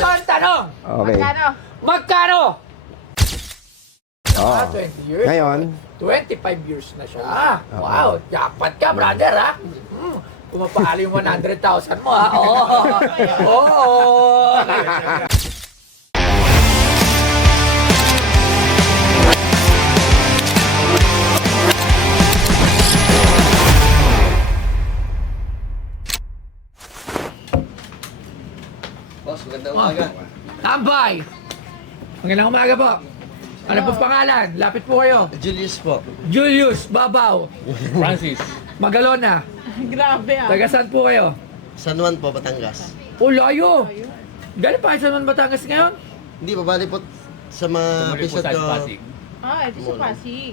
Ito ang tanong. Okay. Magkano? Oh. 20 years. Ngayon, 25 years na siya. Wow, jackpot ka, brother, ha? Pumapahali yung 100,000 mo, ha? Oo. Oo. Boss, magandang umaga. Tambay. Magandang umaga po. Ano po pangalan? Lapit po kayo. Julius po. Julius Babaw. Francis. Magalona. Grabe ah. Taga saan po kayo? San Juan po, Batangas. Oh, layo. Galing pa kayo sa Batangas ngayon? Hindi, babali po sa mga Tumuli po episode sa ko. Pasig. Ah, ito sa Pasig.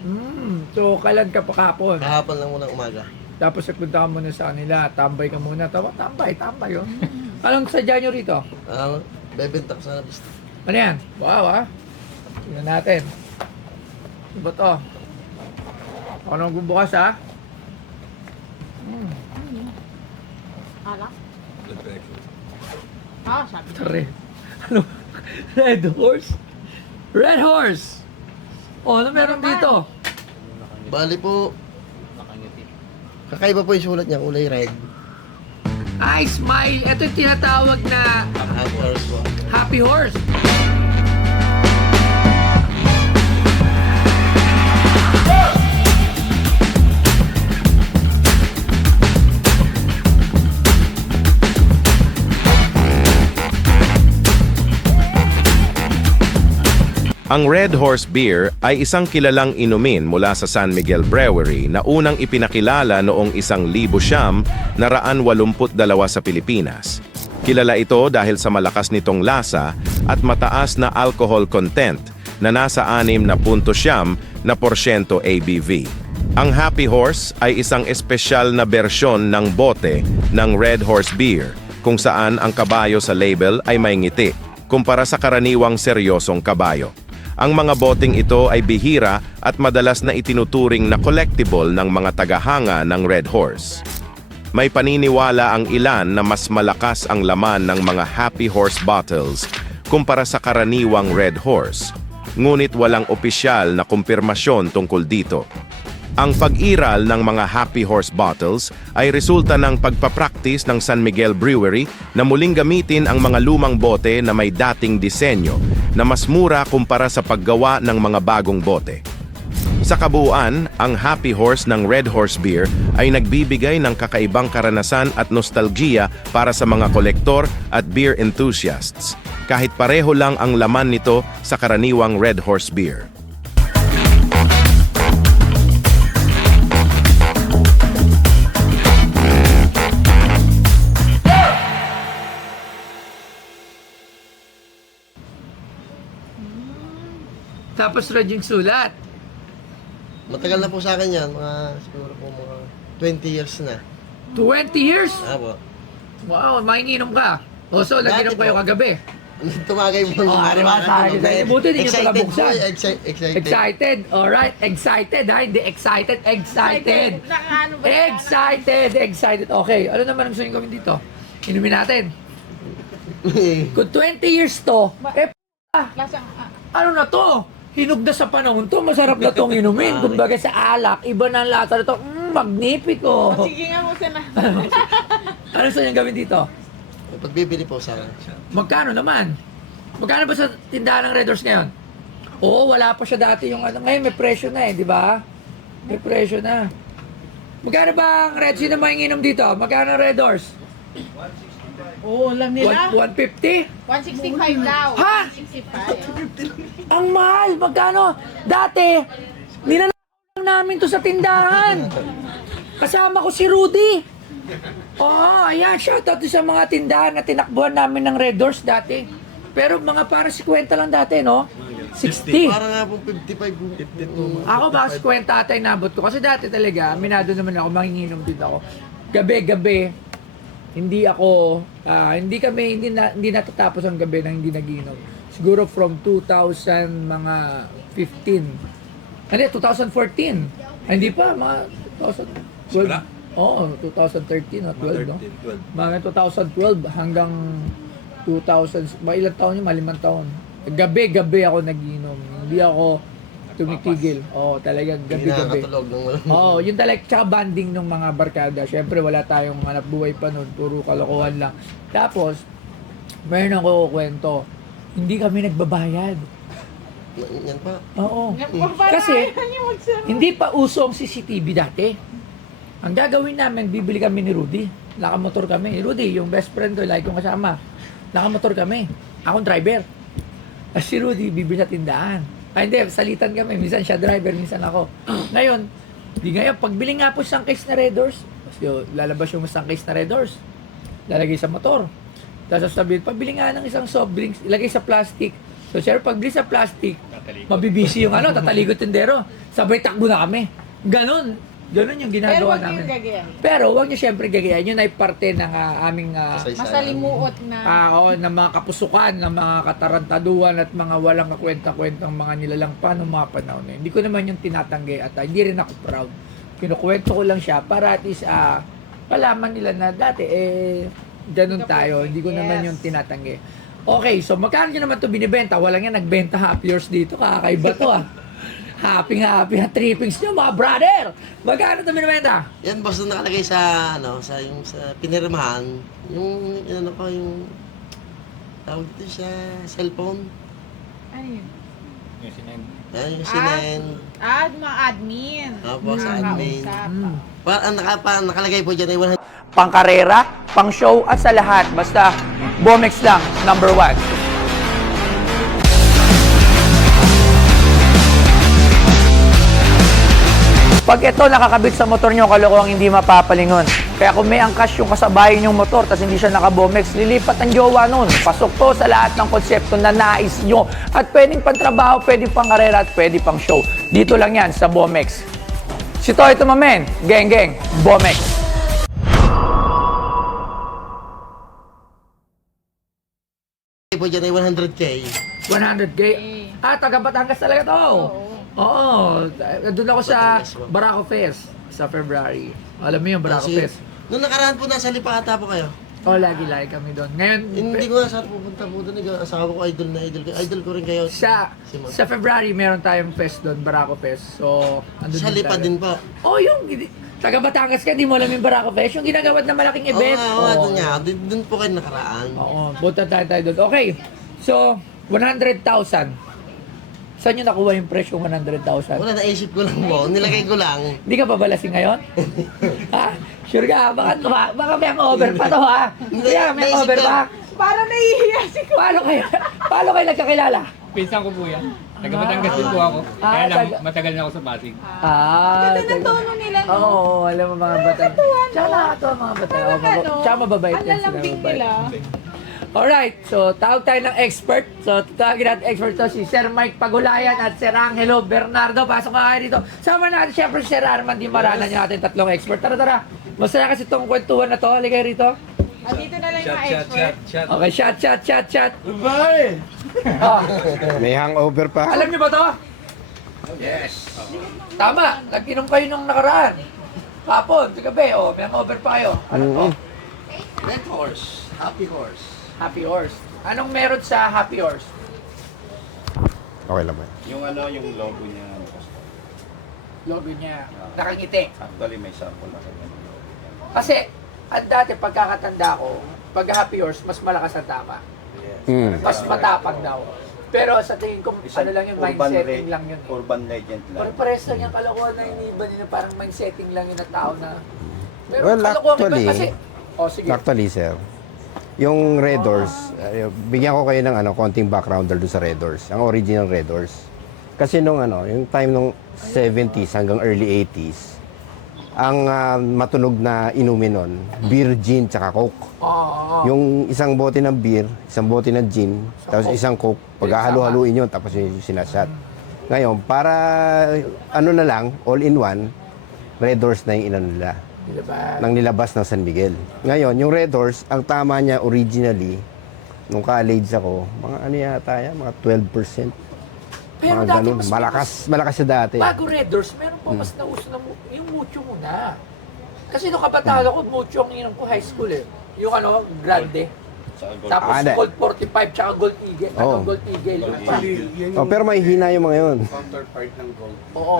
So, kailan ka pa kapon? Kahapon lang muna umaga. Tapos nagpunta ka muna sa kanila, tambay ka muna. Tambay, oh. Anong sadya nyo rito? Bebenta ko sana gusto. Ano yan? Wow, ha? Tingnan natin. Ano ba to? Ako nang bubukas, ha? Alak? Ah, sabi. Tari. Ano? Red horse? Red horse! Oh, ano meron dito? Bali po, kakaiba po yung sulat niya, kulay red. Ay, smile! Ito yung tinatawag na Half horse po. happy horse. Ang Red Horse Beer ay isang kilalang inumin mula sa San Miguel Brewery na unang ipinakilala noong 1982 sa Pilipinas. Kilala ito dahil sa malakas nitong lasa at mataas na alcohol content na nasa 6.7% ABV. Ang Happy Horse ay isang espesyal na bersyon ng bote ng Red Horse Beer kung saan ang kabayo sa label ay may ngiti kumpara sa karaniwang seryosong kabayo. Ang mga boteng ito ay bihira at madalas na itinuturing na collectible ng mga tagahanga ng Red Horse. May paniniwala ang ilan na mas malakas ang laman ng mga Happy Horse bottles kumpara sa karaniwang Red Horse, ngunit walang opisyal na kumpirmasyon tungkol dito. Ang pag-iral ng mga Happy Horse bottles ay resulta ng pagpapractice ng San Miguel Brewery na muling gamitin ang mga lumang bote na may dating disenyo na mas mura kumpara sa paggawa ng mga bagong bote. Sa kabuuan, ang Happy Horse ng Red Horse Beer ay nagbibigay ng kakaibang karanasan at nostalgia para sa mga kolektor at beer enthusiasts, kahit pareho lang ang laman nito sa karaniwang Red Horse Beer. Tapos red yung sulat. Matagal na po sa akin yan, mga siguro po mga 20 years na. 20 years? Apo. Wow, manginginom ka. O, so, Dati naginom kayo po. kagabi. Tumagay mo. Oh, ano ba sabi sa'yo? Buti hindi nyo pala buksan. Excited. Excited. Alright. Excited, ha? Hindi excited. Excited. Nakaano ba? Excited. Okay. Ano naman ang gusto nyo gawin dito? Inumin natin. Kung 20 years to, Lasang, ano na to? Hinog na sa panahon to. Masarap na tong inumin. Kumbaga sa alak, iba na ang lasa na to. Magnifico. sige nga mo sana. Ano gusto nyo gawin dito? Pagbibili po sana. Magkano naman? Magkano ba sa tindahan ng Red Horse ngayon? Oo, wala pa siya dati yung ano. Ngayon may presyo na di ba? May presyo na. Magkano ba ang Red? Sino manginginom dito? Magkano ang Red Horse? Oo, alam nila. 150? 165 daw. Ha? 165. Ang mahal! Magkano? Dati, nilalakaw namin to sa tindahan. Kasama ko si Rudy. Oo, ayan, shoutout sa mga tindahan na tinakbuhan namin ng Red Horse dati. Pero mga parang 50 lang dati, no? 60. Parang nga po 55. 52. Ako baka 50 ata yung nabot ko. Kasi dati talaga, minado naman ako, manginginom din ako. Gabi-gabi, hindi natatapos ang gabi nang hindi nagiinom. Siguro from 2000 mga 15. Hindi, 2014. Hindi pa, mga 2012. Oo, 2013 o 12, no? Mga 2012 hanggang 2000, mga ilang taon yun, mga 5 taon. Gabi-gabi ako nagiinom. Hindi ako tumitigil. Oo, talagang Hindi gabi-gabi. nakakatulog ng Oo, yun talaga, tsaka banding ng mga barkada. Siyempre, wala tayong hanap buhay pa nun. Puro kalokohan lang. Tapos, mayroon ako kwento. Hindi kami nagbabayad. Yan pa. Oo. Kasi, Kasi, hindi pa uso ang CCTV dati. Ang gagawin namin, bibili kami ni Rudy. Nakamotor kami. Rudy, yung best friend ko, like kong kasama. Nakamotor kami. Akong driver. At si Rudy, bibili na tindahan. Ay, hindi, salitan kami. Minsan siya driver, minsan ako. Ngayon, pagbili nga po isang case na Red Doors, so, lalabas yung isang case na Red Doors, lalagay sa motor. Tapos sabihin, pabili nga ng isang soft drinks, ilagay sa plastic. So, sir, pagbili sa plastic, mabibisi yung tataligot tindero. Sabay takbo na kami. Ganon yung pero ginagawa wag namin. yung gagayan. Pero huwag niyo siyempre gagayan. Yun ay parte ng aming Masalimuot na. ng mga kapusukan, ng mga katarantaduhan at mga walang kakwenta-kwentang mga nilalang pa noong mga panahon na yun. Hindi ko naman yung tinatanggi at hindi rin ako proud. Kinukwento ko lang siya para at least palaman nila na dati ganun tayo. Hindi ko naman yung tinatanggi. Okay, so magkano nyo naman ito binibenta? Walang yan nagbenta happy hours dito. Kakaiba to Happy ang trippings nyo mga brother! Magkano ito binibenta? Yan, boss, na nakalagay sa, sa pinirmahan, yung tawag dito sa cellphone. Ano yun? Yan, yung sinen. Mga admin. Opo, sa admin. Kausap. Nakalagay po dyan ay 100. Pang-karera, pang-show at sa lahat. Basta, Bomex lang, number 1. Pag ito nakakabit sa motor nyo, kalokohang hindi mapapalingon. Kaya kung may angkas yung kasabayan yung motor tapos hindi siya naka-Bomex, lilipat ang jowa nun. Pasok to sa lahat ng konsepto na nais nyo. At pwedeng pang-trabaho, pwedeng pang-karera at pwedeng pang-show. Dito lang yan sa Bomex. Si Toy Tumamen, geng, Bomex. po dyan ay 100K. 100K? Taga Batangas talaga to. Oo. Doon ako sa Barako Fest sa February. Alam mo yung Barako Fest? Noong nakaraan po, nasa Lipata po kayo. Lagi kami doon. Ngayon, Hindi ko nga saan pupunta po doon. Asawa ko idol na idol. Idol ko rin kayo. sa February, meron tayong fest doon, Barako Fest. So, andun Sa Lipa din po. Yung taga Batangas ka, di mo alam yung Barako Fest. Yung ginagawa na malaking event. Oo, doon nga. Doon po kayo nakaraan. Oo, punta tayo doon. Okay, so, 100,000. Saan nyo nakuha yung presyo 100,000? Wala, naisip ko lang po. Nilagay ko lang. Hindi ka pa balasing ngayon? Ha? Sure ka? Baka may over pa to, ha? Kaya may Naisip over ko. pa? Parang nahihiya si ko. Paano kayo nagkakilala? Pinsan ko po yan. Taga Batangas din po ako. Kaya lang, matagal na ako sa Pasig. Ganda ng tono nila, no? Oo, alam mo mga batang. Tsaka nakakatawa mga batang. Tsaka mababait yan sila. Alalambing mababait. nila. Alright, so tawag tayo ng expert. So tawagin natin expert to si Sir Mike Pagulayan at Sir Angelo Bernardo. Pasok ka kayo dito. Sama natin siyempre si Sir Arman Di Marana niya ating tatlong expert. Tara. Masaya kasi itong kwentuhan na to. Halika rito. Dito na lang yung expert. Okay, shot. May hangover pa. Alam niyo ba to? Yes. Tama, nag-inom kayo nung nakaraan. Hapon, gabi, may hangover pa kayo. Ano to? Red Horse. Happy Horse. Happy Horse. Anong meron sa Happy Horse? Okay lang ba? Yung logo niya, Logo niya, nakangiti. actually may sample na kanya. Kasi, at dati, pagkakatanda ko, pag Happy Horse, mas malakas ang tama. Mas matapang daw. Pero sa tingin ko, ano lang yun, mindsetting lang yun. Urban legend lang. Pero pares lang yung kalokohan na iniba nila, parang mindsetting lang yun na tao na... Pero Well, kalokohan iba actually- kasi... Sige. Actually, sir, yung Red Doors, bigyan ko kayo ng konting backgrounder doon sa Red Doors, ang original Red Doors. Kasi yung time nung 70s hanggang early 80s, ang matunog na inumin nun, beer, gin, tsaka coke. Yung isang bote ng beer, isang bote ng gin, tapos isang coke, pag-halo-haluin yun, tapos yung sinashot. Ngayon, para na lang, all in one, Red Doors na yung inano nila. Nang nilabas ng San Miguel. Ngayon, yung Red Horse, ang tama niya originally, nung college ako, mga mga 12%. Pero Mga dati ganun. Malakas siya dati. Bago Red Doors, meron pa mas nauso na yung mucho muna. Kasi nung kabataan ako, mucho ang inom ko high school eh. Yung grande. Sa gold. Tapos Ah, hindi. Gold 45 tsaka Gold Eagle. Oo. Gold Eagle. Actually, yan Oh, yung pero may hina yung mga yun. counterpart ng gold. Oo.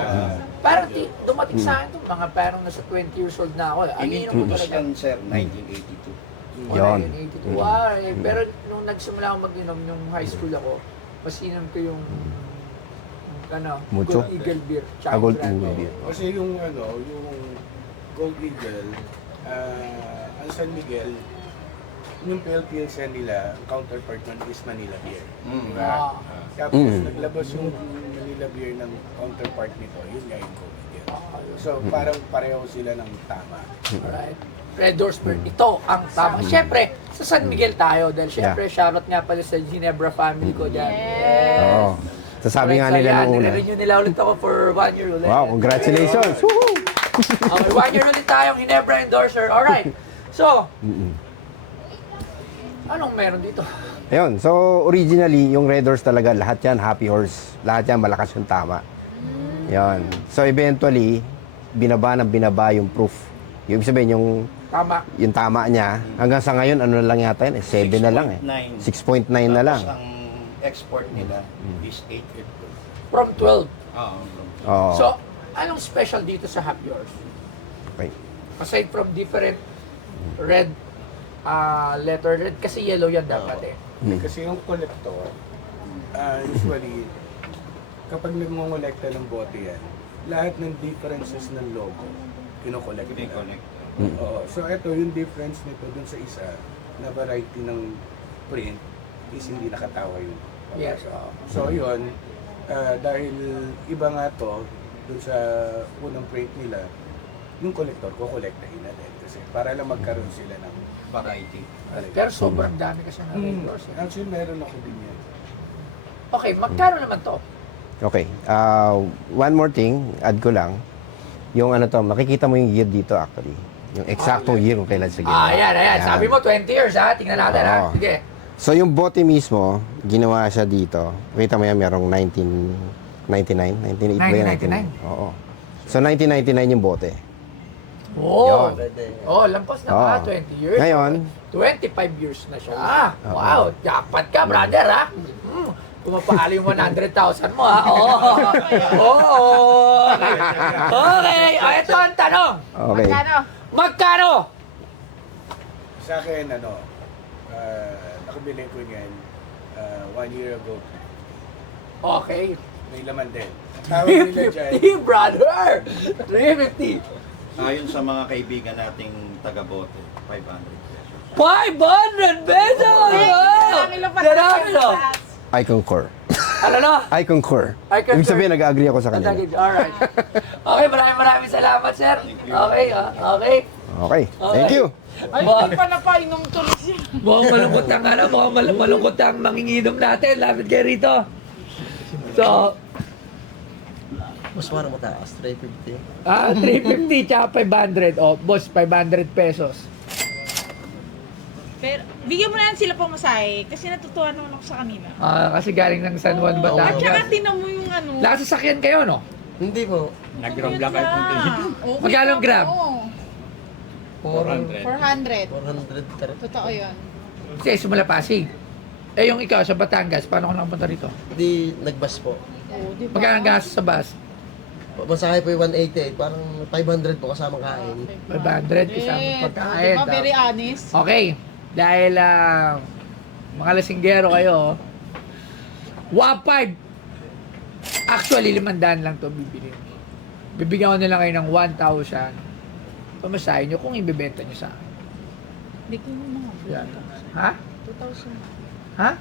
Parang dumating sa akin to, mga parang nasa 20 years old na ako. Ininom ko Inintroduce talaga. yan, sir, 1982. Yun. 1982. Wow, pero nung nagsimula ako mag-inom, nung high school ako, mas inom ko yung Mucho? Gold Eagle beer. tsaka Gold brand. Eagle beer. Kasi yung Gold Eagle, ang San Miguel, yung PLPLC nila, ang counterpart nun is Manila Beer. Diba? Ah. Tapos naglabas yung Manila Beer ng counterpart nito, yun nga yung Gold Eagle. So parang pareho sila ng tama. Alright. Red Doors Beer. Ito ang tama. Siyempre, sa San Miguel tayo. Dahil siyempre, shoutout nga pala sa Ginebra family ko dyan. Yes. Oo. Sasabi nga nila nung una. Nire-renew nila ulit ako for 1 year ulit. Wow, congratulations! Woohoo! Okay, 1 year ulit tayong Ginebra endorser. Alright. So, anong meron dito? Ayun, so originally, yung Red Horse talaga, lahat yan happy horse. Lahat yan malakas yung tama. Yan. So eventually, binaba yung proof. Yung ibig sabihin, Tama. yung tama niya, hanggang sa ngayon, ano na lang yata yun? 7 na lang eh. 6.9 na lang. Tapos ang export nila is 8 years. From 12. Oo. So, anong special dito sa Happy Horse? Okay. Aside from different red letter red, kasi yellow yan dapat eh. Kasi yung collector, usually, kapag nagmongolekta ng bote yan, lahat ng differences ng logo, kinokollect nila. Connect. Oo. So ito, yung difference nito dun sa isa, na variety ng print, is hindi nakatawa yun. Yes. So yun, dahil iba nga to, dun sa unang print nila, yung collector, kukolektahin na din. Kasi para lang magkaroon sila ng Variety. Pero sobrang dami kasi ng red doors. Eh. Actually, meron ako din yan. Okay, magkano naman to? Okay. One more thing, add ko lang. Yung ano to, makikita mo yung year dito actually. Yung eksaktong year kung kailan sa ginawa. Ayan. Sabi mo 20 years ha. Tingnan natin ha. Oo. Sige. So yung bote mismo, ginawa siya dito. Kita mo yan, merong 1999? 1998 ba yan? 1999? Oo. So 1999 yung bote. Oh. Yun. Oh, lampas na ba? Oo. 20 years. Ngayon, 25 years na siya. Wow, jackpot ka, brother ha. Pumapalo yung 100,000 mo ha. Oo. Okay. Ito ang tanong. okay. Magkano? Sa akin, nakabili ko niyan 1 year ago. Okay. May laman din. Ang tawag nila dyan, 350, brother. 350. Ayon sa mga kaibigan nating taga-bote, 500 pesos. 500 pesos! Wow! Sarami no? I concur. Ano no? I concur. I concur. Ibig sabihin, nag-agree ako sa kanila. Alright. Okay, maraming salamat, sir. Okay, okay. Okay. Thank you. Ay, hindi pa napainom tuloy siya. Mukhang malungkot ang mukhang malungkot ang manginginom natin. Lapit kayo rito. So, Mas parang mataas, 350. 350 tsaka 500. Oh, boss, 500 pesos. Pero, bigyan mo na lang sila pamasahe kasi natutuwa naman ako sa kanila. Kasi galing ng San Juan, At saka Batangas. tinan mo yung ano. Nakasasakyan kayo, no? Hindi po. Nag-gram lang kayo punta dito. Okay Magkano lang, gram? oo. 400. 400. 400 ka rin. Totoo yun. Kasi simula Pasig. Eh, yung ikaw sa Batangas, paano ka nakapunta rito? Hindi, nagbus po. Oo, di ba? Magkano ang gastos sa bus? Masahe po yung 188, parang 500 po kasama kain. 500 isang pagkain. Diba, very honest. Okay. Dahil mga lasinggero kayo, 1.5. Actually, 500 lang to bibili. Bibigyan ko na lang kayo ng 1,000. Pamasahin nyo kung ibibenta nyo sa akin. Hindi ko mga. Yan. Ha? 2,000. Ha?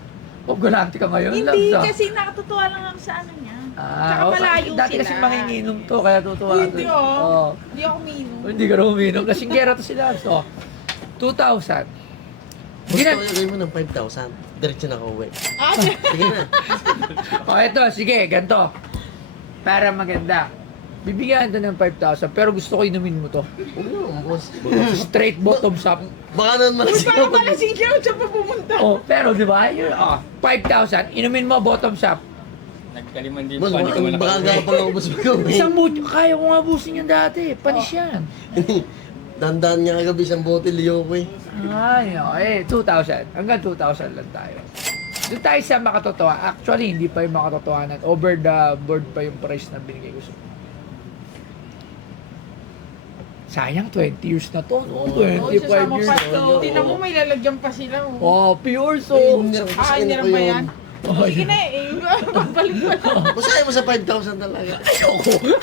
O, galante ka ngayon. Hindi, Labs, ah. kasi nakatutuwa lang ako sa ano niya. Tsaka okay. malayo Dati sila. kasi manginginom to, kaya tutuwa Hindi to. oh. Hindi ako minum. Hindi ka rin uminom. Lasinggero to sila. So, 2,000. Gusto ko yung mo ng 5,000. Diretso na ako uwi. Ah, Sige na. O, eto, sige, ganito. Para maganda. Bibigyan ito ng 5,000, pero gusto ko inumin mo to. Huwag naman, boss. Straight bottoms up. Baka naman malasing baka ako. pala si Joe siya pa pumunta. Oh, pero di ba? 5,000, inumin mo bottoms up. Nagkaliman din Boss, pa, hindi ko baka malakaw. gapang ako, boss. Isang buto, kaya ko nga busin yan dati. Panis yan. Dandaan niya kagabi isang bote, liyo ko eh. Ay, okay. 2,000. Hanggang 2,000 lang tayo. Doon tayo sa makatotohanan. Actually, hindi pa yung makatotohanan. Over the board pa yung price na binigay ko sa sayang, 20 years na to, no? 25 years na to. Tingnan mo, may lalagyan pa sila. Oh, Oh. pure so. Hinirap ko sa Hindi kanya ko ba yun. yan? Sige na eh. Pagbalik mo na. Masaya mo sa 5,000 talaga.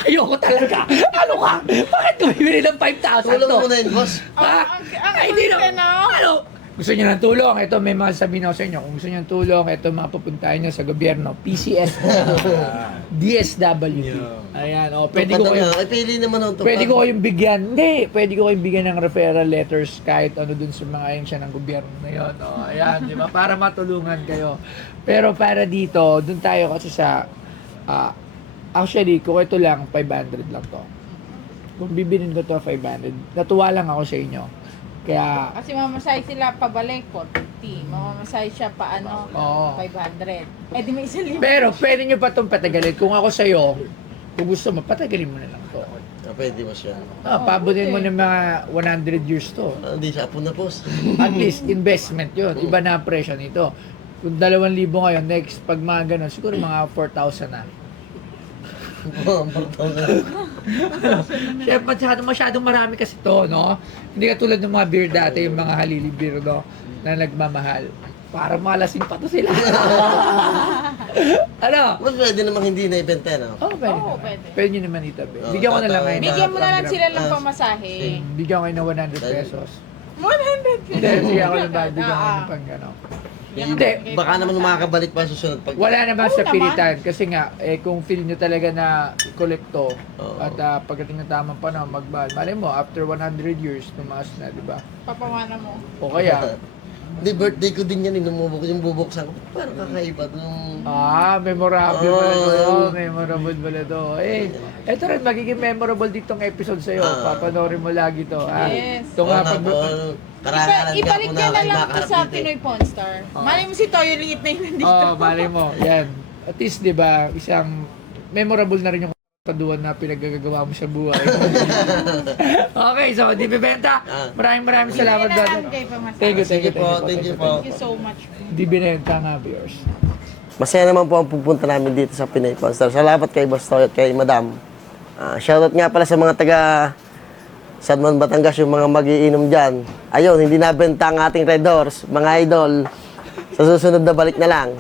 Ayoko talaga. Ano ka? Bakit ko bibili ng 5,000 Tulong to? mo na yun, boss. Ha? Ang Ay, hindi kulit na. na. Ano? Gusto niyo ng tulong? Ito, may mga sabihin ako sa inyo. Kung gusto niyo ng tulong, ito mapupuntahan niyo sa gobyerno. PCS. DSWD. Ayan, o. Pwede ko kayo. Ay, pili naman ang tupad. Pwede ko kayong bigyan. Hindi, pwede ko kayong bigyan ng referral letters kahit ano dun sa mga ahensya ng gobyerno na yun. O, ayan, di ba? Para matulungan kayo. Pero para dito, dun tayo kasi sa actually, kung ito lang, 500 lang to. Kung bibilin ko to 500, natuwa lang ako sa inyo. Kaya, Kasi mamamasay sila pabalik, 450. Mamamasay siya pa ano, Oo. 500. Eh di may 1,000. pero pwede nyo pa itong patagalin. Kung ako sa'yo, kung gusto mo, patagalin mo na lang to. Pwede, boss yan. Pabunin mo ng mga 100 years to. Hindi siya po na, boss. At least, investment yun. Iba na ang presyo nito. Kung 2,000 ngayon, next, pag mga ganun, siguro mga 4,000 na. Siyempre, masyadong marami kasi to, no? Hindi katulad ng mga beer dati, yung mga halili beer, no? Na nagmamahal. Para malasing pa to sila. Ano? Mas pwede namang hindi na ibenta, no? Oh, pwede. Oo, naman. pwede. Pwede nyo naman itabi. Bigyan ko na lang kayo. Bigyan mo na lang sila ng Ah, pamasahe. Bigyan ko kayo ng 100 pesos. 100. Hindi, sige ako lang ba? Bigyan ko ng pang gano'n. Hindi. Baka naman makakabalik pa susunod pag... Wala naman Oo sa naman. pilitan kasi nga kung feel nyo talaga na kolekto Oo. at pagdating ng tamang panahon magmahal. Malay mo after 100 years tumaas na, di ba? Papawana mo. O kaya Hindi, birthday ko din yan, yung bubuksan ko. Parang kakaiba nung... memorable Oo. pala to. Memorable pala to. Eto rin magiging memorable ditong episode sa'yo. Papanoorin mo lagi to. Yes. Ito nga pag Karangalan Ibalik po niya na kayo lang to makaharap sa dito. Pinoy Pornstar. Malay mo si Toyo liit na yun nandito. malay mo. Yan. At least, di ba, isang memorable na rin yung paduan na pinaggagawa mo sa buhay. Okay, so di bibenta. Maraming salamat, Bigyan na brother. lang kay pamasahe. Thank you. Thank you po. Thank you so much. Di binenta nga, viewers. Masaya naman po ang pupunta namin dito sa Pinoy Pornstar. Salamat kay Boss Toy at kay Madam. Shoutout nga pala sa mga taga San Juan, Batangas, yung mga magiinom dyan. Ayun, hindi nabenta ang ating Red Horse, mga idol. Sa susunod na balik na lang.